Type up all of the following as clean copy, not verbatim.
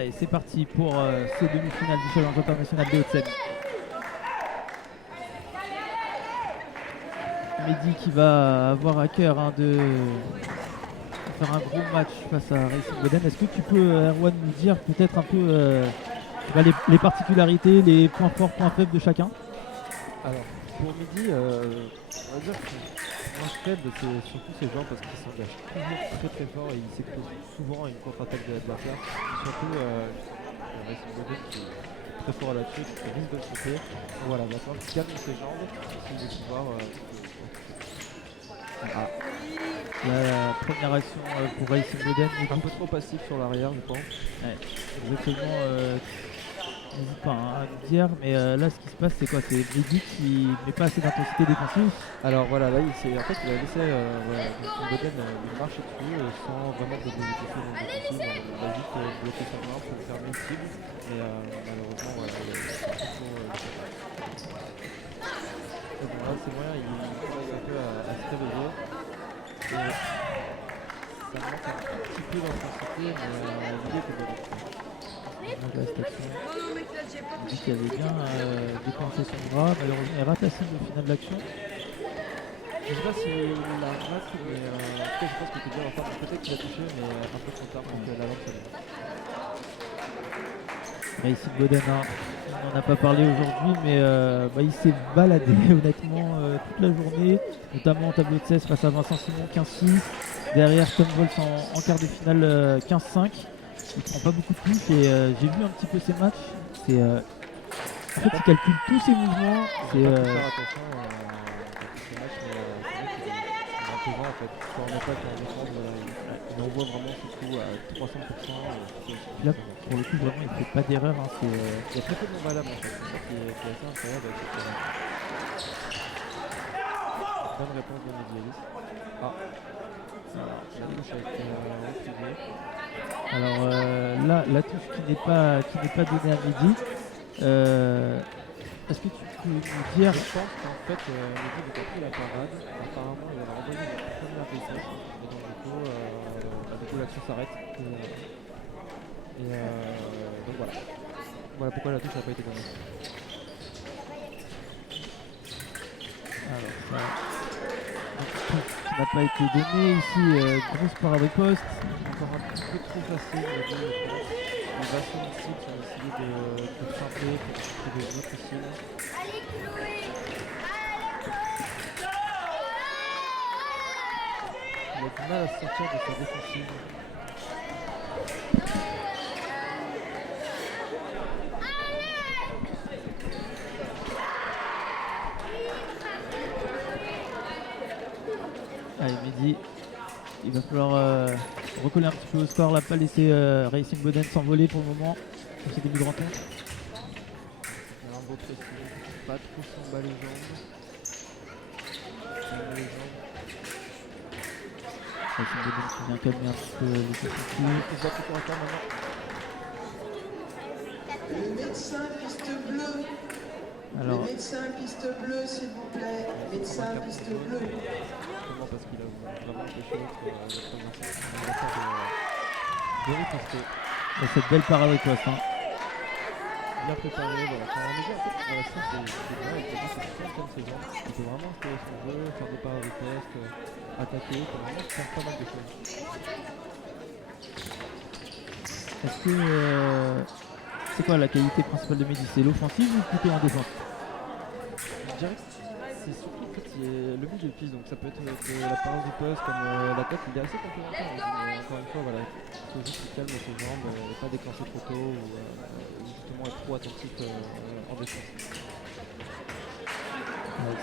Allez, c'est parti pour ces demi-finales du challenge international des Hauts-de-Seine. Mehdi qui va avoir à cœur de faire un gros match face à Racing Boden. Est-ce que tu peux, Erwan, nous dire peut-être un peu les particularités, les points forts, points faibles de chacun? Alors, pour Mehdi, on va dire que moins faible, c'est surtout ces joueurs parce qu'ils s'engagent toujours très très fort et ils s'exposent souvent à une contre-attaque de l'adversaire. Surtout Racing Boden qui est très fort là-dessus, qui risque de le tromper. Voilà, il va falloir qu'il calme ses jambes s'il veut pouvoir. La première action pour Racing Boden. Un peu trop passif sur l'arrière, je pense. Ouais, exactement. N'hésite pas à nous dire, mais là ce qui se passe c'est quoi? C'est Mehdi qui met pas assez d'intensité défensive. Alors voilà, là il a laissé Boden lui marcher dessus sans vraiment de défensive. Il a juste bloqué sa main pour faire une cible, mais malheureusement voilà, il a bon, là c'est moyen, il commence un peu à se réveiller. Et ça manque un petit peu d'intensité, mais l'idée était bonne. La station. Il dit qu'il avait bien dépensé son bras, malheureusement il rate la cible au final de l'action. Je sais pas s'il l'a raté, mais en tout cas je pense qu'il était bien en retard. Peut-être qu'il a touché, mais un peu trop tard pour que la lampe soit bien. Racing Boden, on n'en a pas parlé aujourd'hui, mais il s'est baladé honnêtement toute la journée, notamment en tableau de 16 face à Vincent Simon 15-6. Derrière Tom Volz en quart de finale 15-5. Il prend pas beaucoup de touches et j'ai vu un petit peu ses matchs. En fait, il calcule tous ses mouvements. C'est faire attention à tous ces matchs, mais c'est vrai qu'il est un peu grand en fait. Quand on attaque en défense, il envoie vraiment ses coups à 300%. Là, pour le coup, vraiment, il fait pas d'erreur. Il y a très peu de non valables en fait. C'est ça qui est assez incroyable avec cette erreur. Bonne réponse de Mehdi Ellis. La touche a été refusée. Alors là, la touche qui n'est pas donnée à Mehdi. Est-ce que tu peux nous dire... Je pense qu'en fait, Mehdi n'a pas pris la parade. Apparemment, il a envoyé une première décès. Et donc, du coup l'action s'arrête. Et donc voilà. Voilà pourquoi la touche n'a pas été donnée. Alors, ça... qui n'a pas été donné ici, grosse parade au poste. Encore un petit peu trop facile, je pense. Il va sur une cible, ça va essayer de frapper pour trouver une autre cible. Il a du mal à se sortir de sa défensive. Allez, Mehdi, il va falloir recoller un petit peu au score, là, pas laisser Racing Boden s'envoler pour le moment sur ces débuts de rencontre. Il a un beau pressing, pas trop s'emballer les jambes. Racing Boden qui vient calmer un petit peu les effectifs. Il va tout encore maintenant. Le médecin piste bleue. Alors, le médecin piste bleue, s'il vous plaît. Médecin piste bleue. Comment? Parce qu'il a vraiment empêché de riposter. cette belle parade au poste. Bien préparé, voilà. Quand on est bien, en fait, voilà, ça c'est bien. Il peut dire que c'est comme ses jambes. Il peut vraiment installer son jeu, faire des parades au poste, attaquer. Il peut vraiment faire pas mal de choses. Est-ce que c'est quoi la qualité principale de Mehdi? C'est l'offensive ou plutôt en défense? Je dirais que c'est surtout en fait, le milieu de piste, donc ça peut être la parade du poste comme l'attaque. Il est assez complémentaire, mais encore une fois, voilà, il faut juste qu'il calme ses jambes, pas déclencher trop tôt ou justement être trop attentif en défense.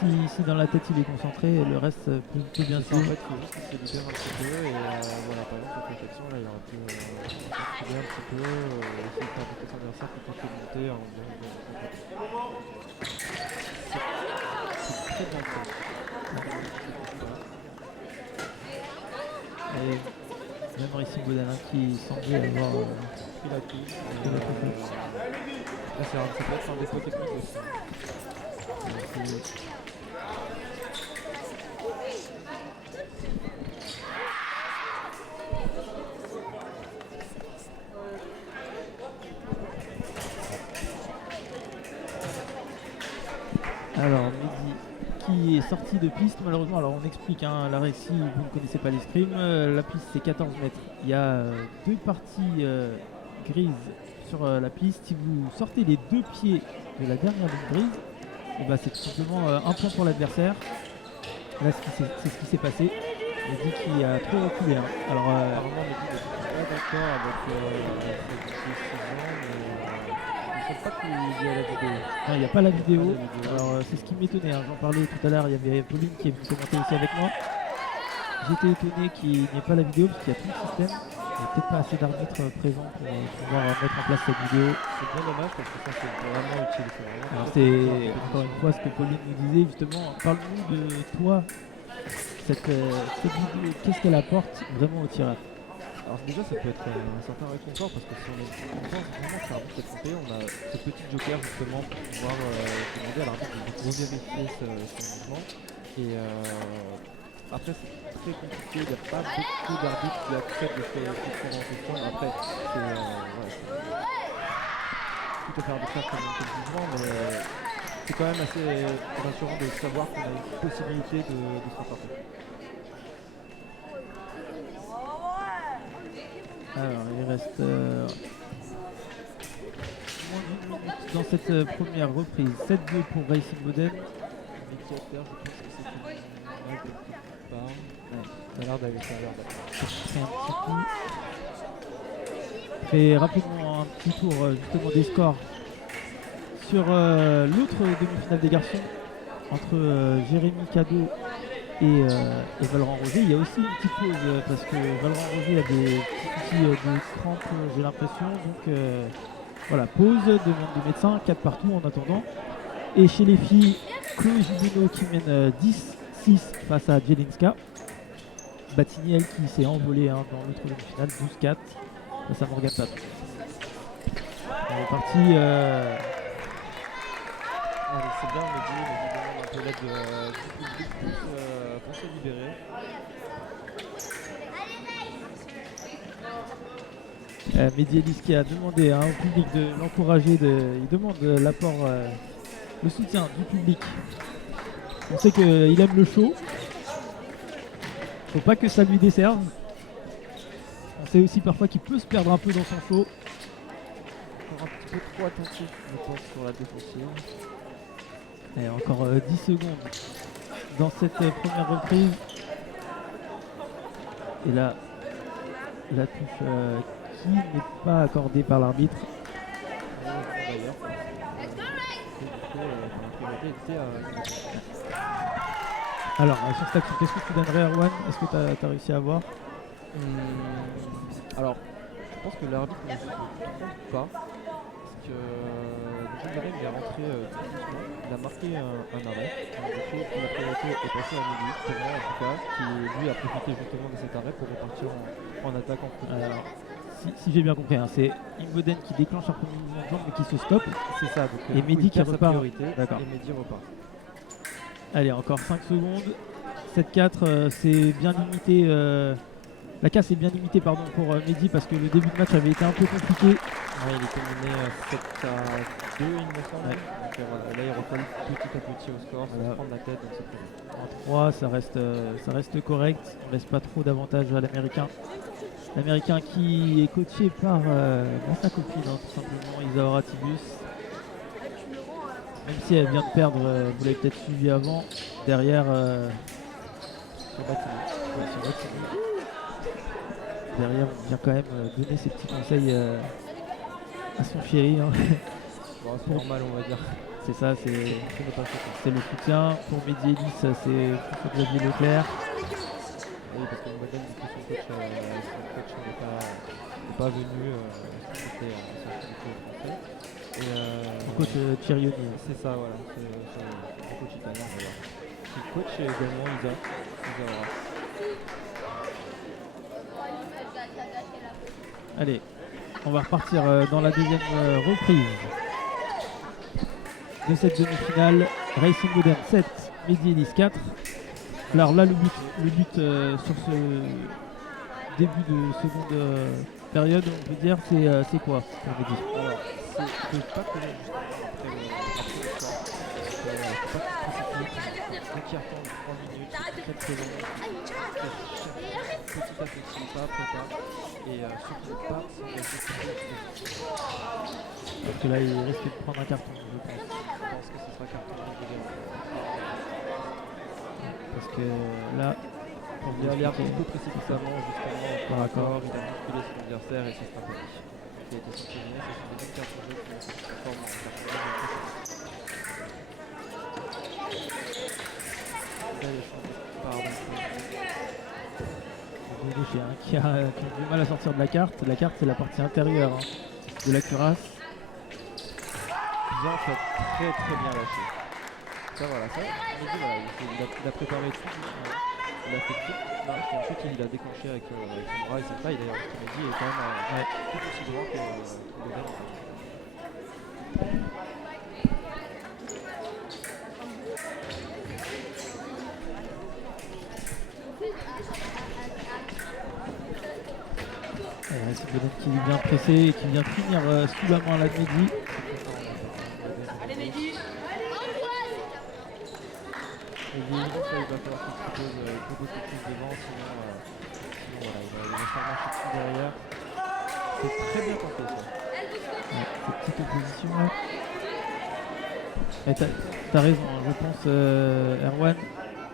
Si dans la tête il est concentré, le reste peut bien suivre. En suivre. fait, il faut juste qu'il se libère un petit peu et voilà, par exemple, cette réflexion là, il a un peu un petit peu, essayer de faire buter son adversaire plutôt que de monter en faisant une c'est très bien fait. Et même Racing Boden qui semblait avoir pris la touche. Ça peut être un défaut technique aussi. Alors, Mehdi qui est sorti de piste, malheureusement. Alors, on explique, hein, l'arrêt si vous ne connaissez pas l'escrime. La piste, c'est 14 mètres. Il y a deux parties grises sur la piste. Si vous sortez les deux pieds de la dernière ligne grise, et bah, c'est tout simplement un point pour l'adversaire. Là, c'est ce qui s'est passé. Mehdi qui a trop reculé. Hein. Alors, Apparemment, Mehdi n'est pas d'accord avec cette décision, mais je ne sais pas qu'il y a la vidéo. non, il n'y a pas la vidéo. Pas la vidéo. Alors, c'est ce qui m'étonnait. Hein. J'en parlais tout à l'heure. Il y avait Pauline qui est venue commenter aussi avec moi. J'étais étonné qu'il n'y ait pas la vidéo parce qu'il y a tout le système. Il n'y a peut-être pas assez d'arbitres présents pour pouvoir mettre en place cette vidéo. C'est bien dommage parce que ça, c'est vraiment utile. Alors, c'est encore une fois ce que Pauline nous disait justement. Parle-nous de toi, cette vidéo. Qu'est-ce qu'elle apporte vraiment au tirage? Alors déjà ça peut être un certain réconfort parce que si on pense vraiment que c'est un but trompé, on a ce petit joker justement pour pouvoir demander à l'arbitre de revérifier son mouvement. Et après c'est très compliqué, il n'y a pas beaucoup d'arbitres qui acceptent de se prendre en question. Après c'est tout à fait arbitraire comme jugement, mais c'est quand même assez rassurant de savoir qu'on a une possibilité de se rattraper. Alors, il reste moins d'une minute dans cette première reprise. 7-2 pour Racing Modène. Médiateur, je pense que c'est une image de quelque part. Ouais, ça a l'air d'aller, ça a l'air d'aller. Fait un petit coup. Fait rapidement un petit tour justement des scores sur l'autre demi-finale des garçons entre Jérémy Cadeau et Valorant Roger. Il y a aussi une petite pause parce que Valorant Roger a des petits soucis de crampes, j'ai l'impression. Donc voilà, pause, demande du médecin, 4 partout en attendant. Et chez les filles, Chloé Gibino qui mène 10-6 face à Jelinska. Battini, elle, qui s'est envolée hein, dans l'autre demi-finale, 12-4 face à Morgan Pat. On est parti. Allez, c'est bien, Mehdi demande un peu l'aide du public pour se libérer. Mehdi Ellis qui a demandé hein, au public de l'encourager, il demande l'apport, le soutien du public. On sait qu'il aime le show. Faut pas que ça lui desserve. On sait aussi parfois qu'il peut se perdre un peu dans son show. Encore un petit peu trop attentif, je pense, sur la défensive. Et encore 10 secondes dans cette première reprise. Et là, la touche qui n'est pas accordée par l'arbitre. D'ailleurs, la priorité était à... Alors, sur cette action, qu'est-ce que tu donnerais à Erwan? Est-ce que tu as réussi à voir? Alors, je pense que l'arbitre ne se trompe pas. Parce que Jérémy il est rentré doucement. Il a marqué un arrêt. Du coup, la priorité est passée à Mehdi, pour moi en tout cas, qui lui a profité justement de cet arrêt pour repartir en attaque en coup. Alors, si j'ai bien compris, hein, c'est Imboden qui déclenche un premier mouvement de jambe mais qui se stoppe. C'est ça. Donc, Et Mehdi qui perd sa repart. priorité, D'accord. et Mehdi repart. Allez, encore 5 secondes. 7-4, c'est bien limité. La casse est bien limitée pardon, pour Mehdi parce que le début de match avait été un peu compliqué. Ouais, il était mené 7-2, il me semble. Ouais. Donc voilà, là, il recolle petit à petit au score, sans se prendre la tête. Donc c'est très bien. En 3, ça reste correct. On ne laisse pas trop d'avantage à l'Américain. L'Américain qui est coaché par Massa Copine, hein, tout simplement, Isaora Tibus. Même si elle vient de perdre, vous l'avez peut-être suivi avant, derrière sur Batini. Derrière, on vient quand même donner ses petits conseils à son chéri. Hein. Bon, c'est normal, on va dire. C'est ça, c'est le soutien. Pour Mehdi Ellis, c'est pour Xavier Leclerc. Oui, parce que Modène, du coup, son coach n'est pas venu, c'était français. Et Son coach Thirioni. c'est ça, voilà, c'est le coach italien, voilà. Le coach est également Isaora. Allez, on va repartir dans la deuxième reprise de cette demi-finale. Racing Modern 7, Mehdi Ellis 4. Alors là, le but sur ce début de seconde période, on peut dire, c'est quoi pour Mehdi? Alors, c'est pas courir justement après le score. Faut pas qu'il se précipite. Dès qu'il retombe 3 minutes, c'est très long. Petit à petit, pas après pas. Et ceux qui partent s'engagent beaucoup plus. Parce que là, il risque de prendre un carton, je pense. Je pense que ce sera carton rouge de Parce que là, pour il a l'air expliquer- un peu précipitamment justement par accord, il a bousculé son adversaire et c'est pas puni. Il a été sanctionné, ce sont des mêmes cartons jaunes qui se transforment en carton rouge. Bel échange par les gauchers, hein, qui ont du mal à sortir de la carte. La carte, c'est la partie intérieure de la cuirasse. bien fait, très très bien lâché. Ça voilà, ça, on dit, voilà, il a préparé tout, il a fait tout. Non, ensuite il a déclenché avec son bras et sa taille d'ailleurs, ce qu'il dit est quand même tout aussi droit que le Beden. C'est Beden qui vient presser et qui vient finir sous la main là de Mehdi. Allez Mehdi. Et évidemment, ça, il va falloir qu'il se propose beaucoup plus devant, sinon voilà, il va se faire marcher dessus derrière. C'est très bien tenté ça. Cette petite opposition là. T'as raison, hein, je pense, Erwan,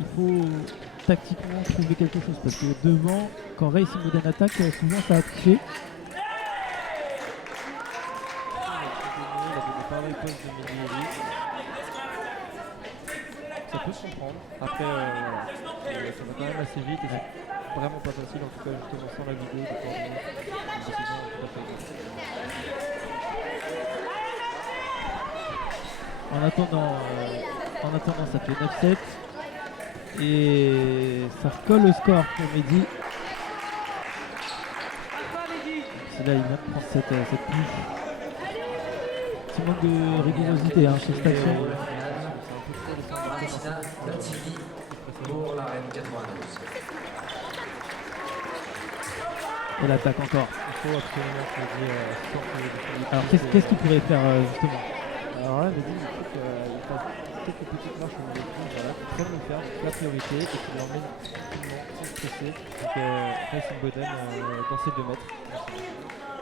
il faut tactiquement trouver quelque chose parce que devant, quand Racing Modern attaque, souvent ça a touché. Il a donné pareil poste de Mehdi. Ça peut se comprendre. Après, ça va quand même assez vite et c'est vraiment pas facile, en tout cas justement sans la vidéo, de coordonner une décision tout à fait exacte. En attendant, ça fait 9-7 et ça recolle le score pour Mehdi. C'est là, il vient de prendre cette touche. Petit manque de rigorosité chez cette action. Valentina Latifi pour la reine 92. Et l'attaque encore. Il faut absolument que Mehdi sorte de l'équilibre. Alors qu'est-ce qu'il pourrait faire justement? Alors là, Mehdi, je trouve qu'il passe quelques petites marches au niveau du coup, voilà, qu'il prenne le fer, la priorité et qu'il l'emmène tranquillement, sans stresser. Donc Racing Boden dans ses 2 mètres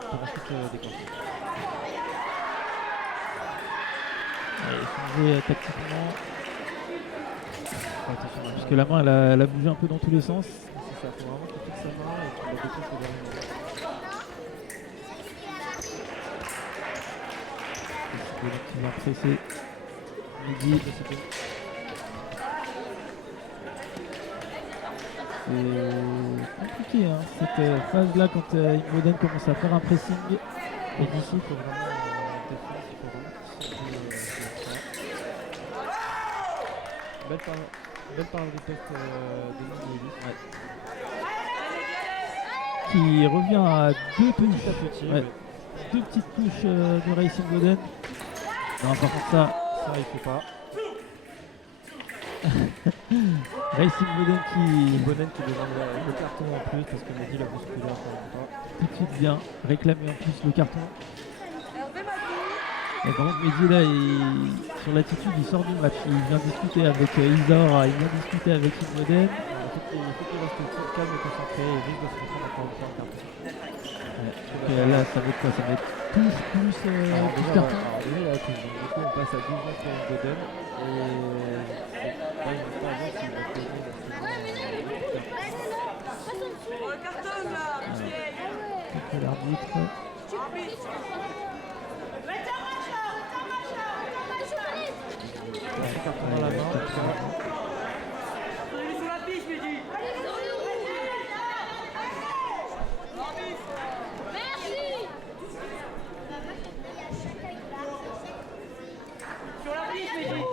pour ensuite déclencher. Il faut jouer tactiquement. Attention, Parce que la main elle a bougé un peu dans tous les sens. c'est ça, faut vraiment qu'il fixe sa main et qu'il la déclenche au dernier moment. Qui va presser Mehdi. C'est compliqué cette phase là quand Immoden commence à faire un pressing. Et d'ici, il faut vraiment défense, il faut vraiment qu'il sorte de belle parole de poste de Mehdi. Qui revient à deux touches. Petit à petit, Ouais. Deux petites touches de Racing Boden. Non, par contre ça, il faut pas. Racing Boden qui Boden qui demande le carton en plus parce que Mehdi l'a bousculé encore une fois. tout de suite vient réclamer en plus le carton. Et par contre Mehdi là, sur l'attitude, il sort du match. Il vient discuter avec Isor, il vient discuter avec Immoden. Il faut qu'il reste calme et concentré et risque de se reprendre encore une fois un carton. Donc là, ça va être quoi? Ça va être touche plus carton. Alors déjà, la touche. Donc, du coup, on passe à 12 ans pour Boden. Et là, il reste pas à voir s'il va donner Donc l'arbitre. un carton dans la main.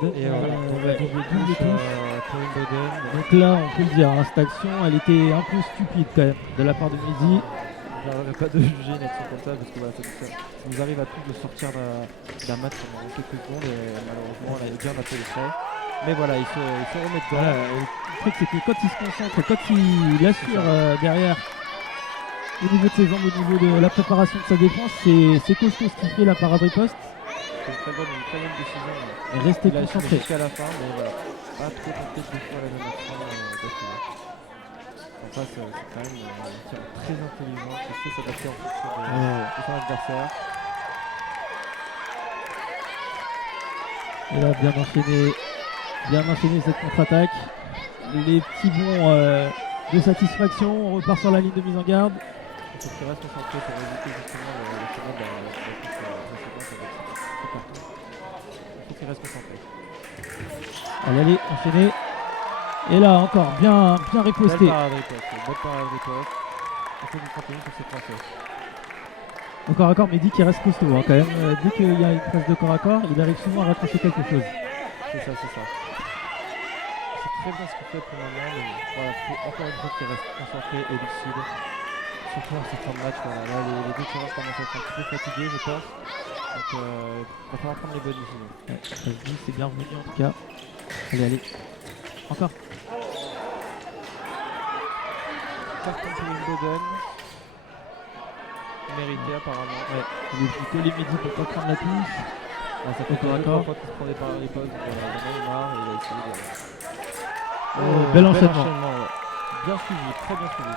Et voilà, double touche. Corinne Boden. Donc là, on peut le dire, cette action, elle était un peu stupide quand même de la part de Mehdi. J'arriverai pas de juger une action comme ça parce que voilà, ça nous arrive à tous de sortir d'un match pendant quelques secondes et malheureusement, là, il est bien appelé les frais. Mais voilà, il se remet dedans. Voilà, le truc c'est que quand il se concentre, quand il assure derrière, au niveau de ses jambes, au niveau de la préparation de sa défense. C'est costaud ce qu'il fait la parade riposte. C'est une très bonne décision. Et restez Il a essayé concentré. jusqu'à la fin, mais voilà. Pas trop tenté de fois la même action d'affilée. En face, c'est quand même un tir très intelligent qui sait s'adapter en fonction de son adversaire. Et là, bien enchaîné cette contre-attaque. Les petits bons de satisfaction. On repart sur la ligne de mise en garde. Il faut qu'il reste concentré pour éviter justement le chemin de la course précédente avec ce carton. Il faut qu'il reste concentré. Allez, enchaîné. Et là, encore bien riposté. Belle parade riposte. Il faut qu'il continue sur cette lancée. Encore à corps, Mehdi qui reste costaud hein, quand même. Dès qu'il y a une phase de corps à corps, il arrive souvent à raccrocher quelque chose. C'est ça. C'est très bien ce qu'il fait pour le moment, mais voilà, faut encore une fois qu'il reste concentré et lucide. Surtout en cette fin de match, voilà. Là les deux tireurs commencent à être un petit peu fatigués, je pense. Donc il va falloir prendre les bonnes décisions. Ouais, ça se dit, c'est bien revenu en tout cas. Allez. Encore. Carton pour Wimbledon. Mérité apparemment. Ouais. Il est plutôt les Mehdi pour pas prendre la touche. Ah, ça fait Encore. 2-3 fois qu'il se prend par les pauses, donc il en a eu marre et il a essayé de... Bel enchaînement. Ouais. Bien suivi, très bien suivi.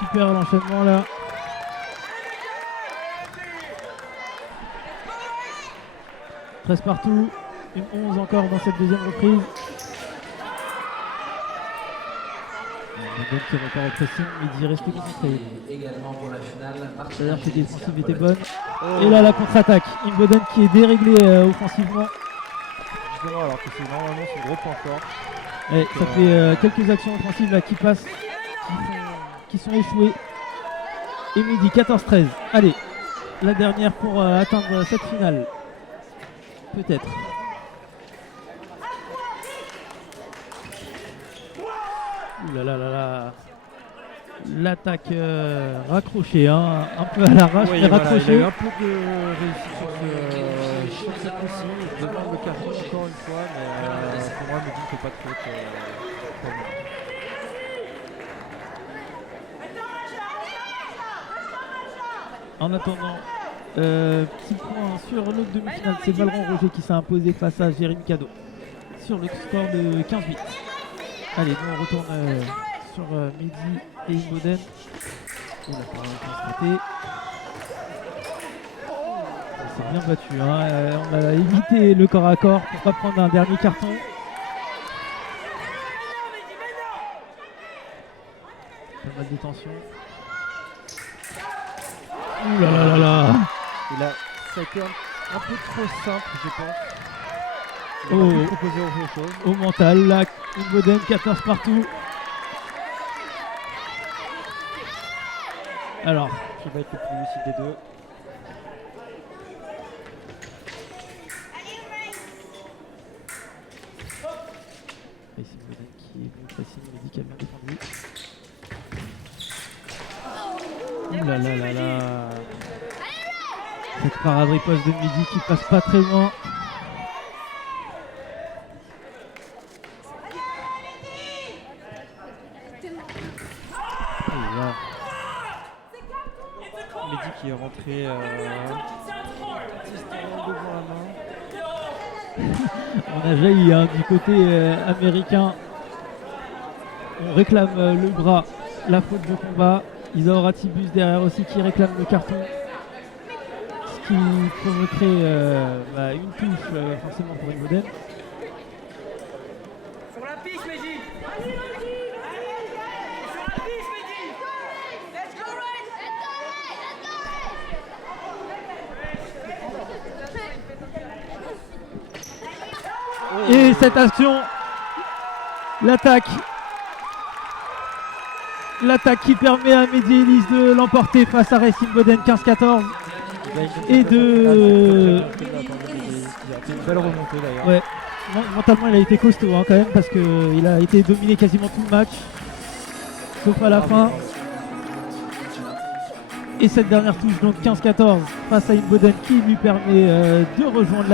Super l'enchaînement là. Presse partout. Une 11 encore dans cette deuxième reprise. Wimbledon qui repart en pression, Mehdi reste concentré. Également pour la finale, C'est-à-dire que les défensives étaient bonnes. Et là la contre-attaque. Wimbledon qui est déréglé offensivement. Justement, alors que c'est normalement son gros point fort. Et ça fait quelques actions offensives là qui passent, qui sont échouées. Et Mehdi 14-13. Allez, la dernière pour atteindre cette finale. Peut-être. Ouh là là là là. L'attaque raccrochée, hein, un peu à l'arrache, mais Voilà, raccrochée. il a eu un peu de réussite sur cette consigne. Il demande le carton encore une fois, mais pour moi, Mehdi ne fait pas de faute. Pour le moment. En attendant, petit point sur l'autre demi-finale, c'est Valran Roger qui s'est imposé face à Jérémy Cadeau sur le score de 15-8. Allez, nous on retourne sur Mehdi et Wimbledon. Oh, la parole constatée. C'est bien battu, hein. On a évité le corps à corps pour pas prendre un dernier carton. Pas mal de tension. Ouh là là là là. Et là, ça a été un peu trop simple, je pense. Il Oh. aurait pu proposer autre chose. Au mental, là, Wimbledon 14 partout. Alors, Qui va être le plus lucide des deux. et c'est Wimbledon qui est bon, facile, Mehdi qui a bien défendu. Ouh là là là là. Cette parade riposte de Mehdi qui passe pas très loin. Et là, Mehdi qui est rentré devant la main. on a jailli hein, du côté américain. On réclame le bras, la faute de combat. Isaura Ratibus derrière aussi qui réclame le carton. Ce qui provoquerait une touche forcément pour Wimbledon. Sur la piste, Mehdi. Allez, Mehdi. Sur la piste, Mehdi. Let's go, Et cette action, l'attaque qui permet à Mehdi Ellis de l'emporter face à Racing Wimbledon 15-14. Et de... C'est une belle remontée d'ailleurs. Ouais, mentalement il a été costaud hein, quand même parce qu'il a été dominé quasiment tout le match. Sauf à la fin. Et cette dernière touche donc 15-14 face à Wimbledon qui lui permet de rejoindre la